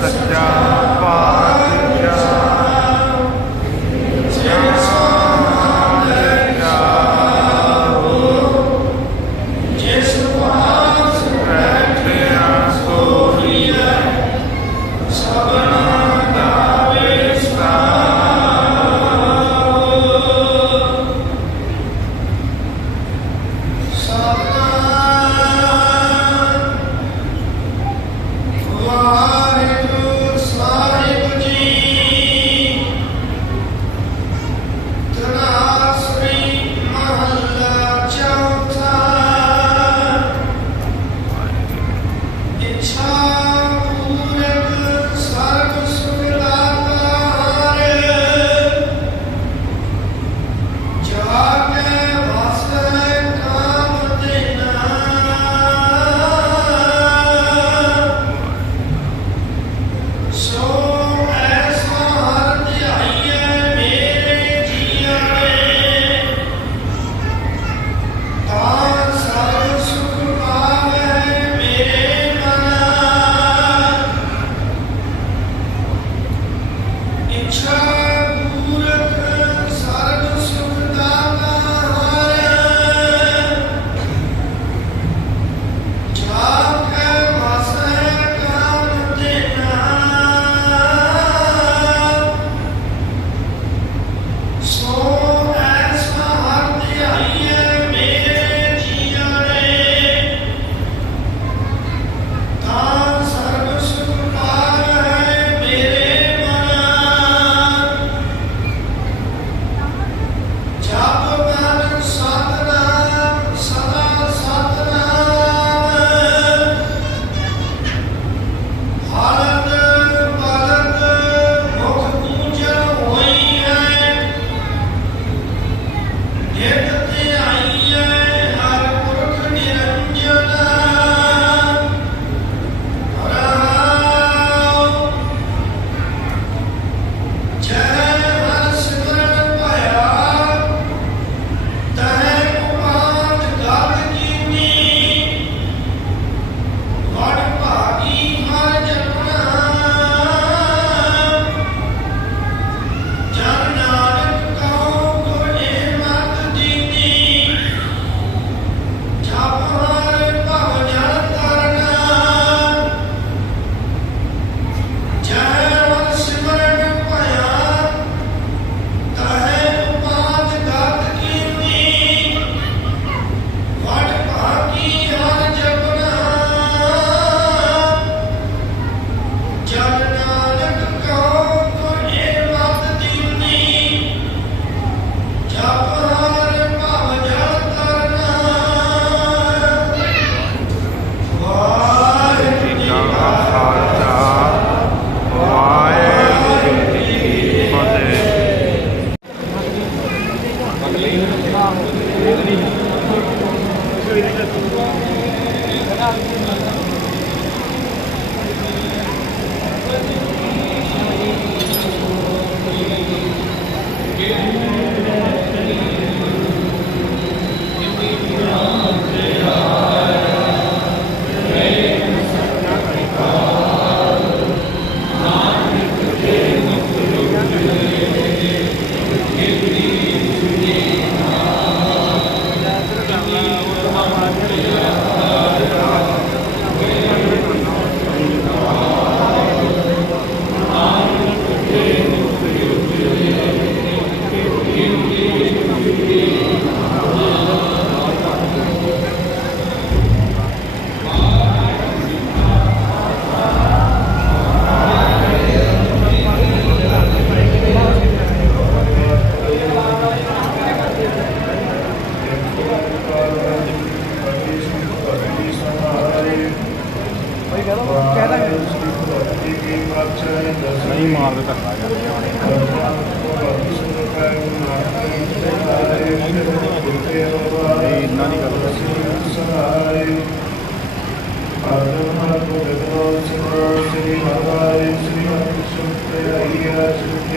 大家。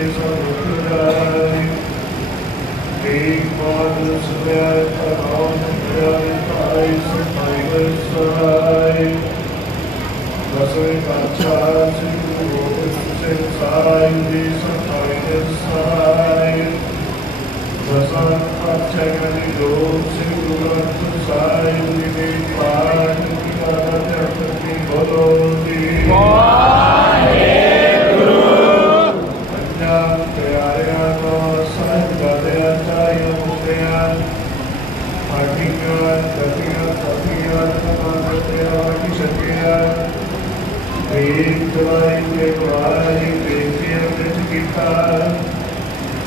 Glory. ਵੇਦ ਦਵਾਈ ਦੇ ਵਾਰੀ ਬੇਟੀਆਂ ਵਿੱਚ ਕੀਤਾ।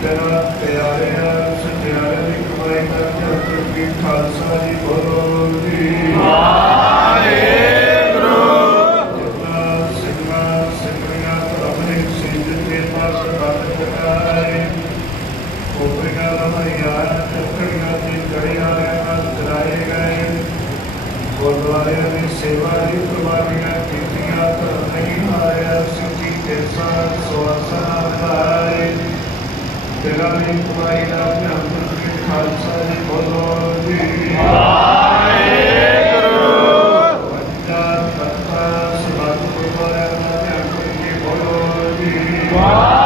ਤੇਰਾ ਪਿਆਰਿਆ ਸਤਿਆਰੇ ਦੀ ਕਮਾਈ ਕਰਕੇ ਅੰਤਰ ਕੀ ਖਾਲਸਾ ਗੁਰਦੁਆਰਿਆਂ ਦੀ ਸੇਵਾ ਦੀ ਕੁਰਬਾਨੀਆਂ ਕੀਤੀਆਂ ਤਾਂ ਨਹੀਂ ਆਇਆ ਸਿੱਧੀ ਕੇ ਸਾਥ ਸਵਾਸਨਾ ਲਾਏ ਤੇਰਾ ਵੀ ਕਮਾਈ ਦਾ ਧਿਆਨ ਰੱਖੇ ਖਾਲਸਾ ਜੀ ਬੋਲੋ ਜੀ ਵਾਹਿਗੁਰੂ ਪੰਜਾਬ ਕਰਤਾ ਸਮਾਜ ਗੁਰਦੁਆਰਿਆਂ ਦਾ ਧਿਆਨ ਰੱਖੇ ਬੋਲੋ ਜੀ ਪ੍ਰਥਮੇ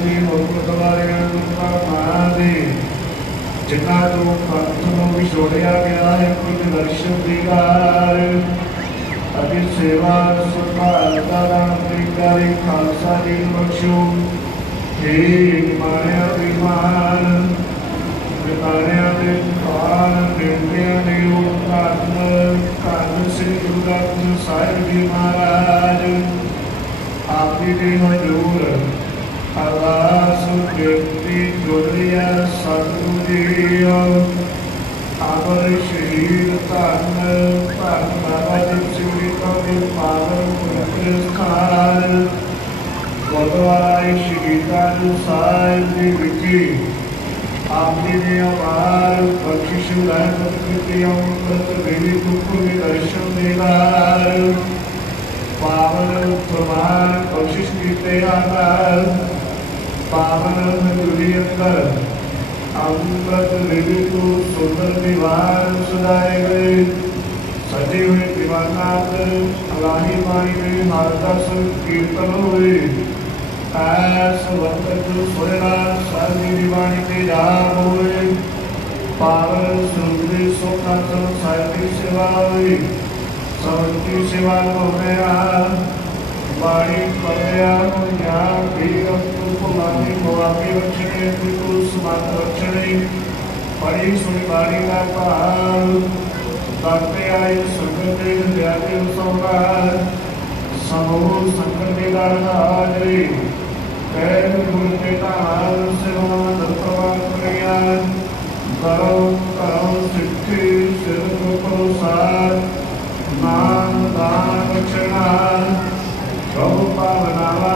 ਕਰ ਤਰਫਾ ਲੈ ਕਰ ਬੋਲੋ ਜੀ ਲੱਕੀ ਮੇਰਾ ਮਾਨੀ ਮਾ ਬਾਕੀ ਜੀ ਮਾ ਪਰਪਰ ਰਖਾ ਵਾਹਿਗੁਰੂ ਕਿਰਿਆ ਕਾਲ ਤੁਮਰੇ ਪਤਨੀ ਸਦਾ ਸਹਾਇਤਾ ਕਰਦਿਓ ਸਿਰਕਾਰ ਸਾਹਿਬ ਜੀ ਮੁਕਤ ਵਾਰਿਆਂ ਨੂੰ ਪਾਮਾਦੇ ਜਿਨ੍ਹਾਂ ਤੋਂ ਪੰਥ ਨੂੰ ਵਿਛੋੜਿਆ ਗਿਆ ਹੈ ਕੁਝ ਦਰਸ਼ਨ ਦੀਦਾਰ ਅਤੇ ਸੇਵਾ ਸੁਭਾਲ ਦਾ ਨਾਮ ਦੀ ਕਰੇ ਖਾਲਸਾ ਜੀ ਨੂੰ ਬਖਸ਼ੋ ਹੇ ਮਾਇਆ ਵਿਮਾਨ ਵਿਤਾਰਿਆਂ ਦੇ ਕਾਲ ਬੇਟਿਆਂ ਦੇ ਉਹ ਧੰਨ ਧੰਨ ਸ੍ਰੀ ਗੁਰੂ ਗ੍ਰੰਥ ਸਾਹਿਬ ਜੀ ਮਹਾਰਾਜ ਆਪ ਜੀ ਦੇ ਹਜ਼ੂਰ आवासुकृति दुर्या सदुदीय आवर शरीर तन तन भगवत जीवित पावन पुत्र स्थान भगवान श्री तन साल विधि आपने अपार बख्शिशुलाय प्रकृतियों प्रतिविधि दुख विदर्शन देवार पावन प्रमाण कोशिश कीते पावन तुझे अंदर अमृत देवी को सुंदर निवार सुनाए गए। सजे हुए दिवानाथ अलाही पानी में हरदस कीर्तन हुए ऐस वक्त सोयरा सर्दी दीवानी के दान हुए पावन सुंदरी सोनाथ साहित्य सेवा हुई सवंती सेवा को मेरा बाड़ी पड़या यहाँ पीरम मामी मोबाइल बच्चे ने बिल्कुल त्रिपुर बच्चे ने पड़ी सुनी बारी का पहाड़ बाते आए सुगते उस संभार समूह संकट निदान आजे कैद गुण का हाल से वहाँ दर्पण करिया करो करो सिद्धि सिर को सार नाम दान रक्षणा चौपा बनावा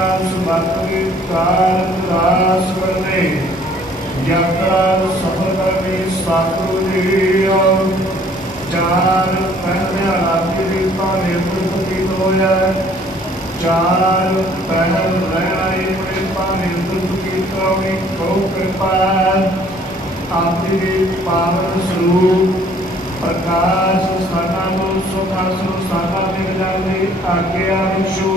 मात्र त्रास करने यात्रा सफलता में सातु और चार पहले आपके देवता नेतृत्व की दो है चार पहल रहना एक कृपा। नेतृत्व की कौमी कौ कृपा आपके पावन स्वरूप प्रकाश स्थाना सुखासु स्थाना निर्जाति आज्ञा शु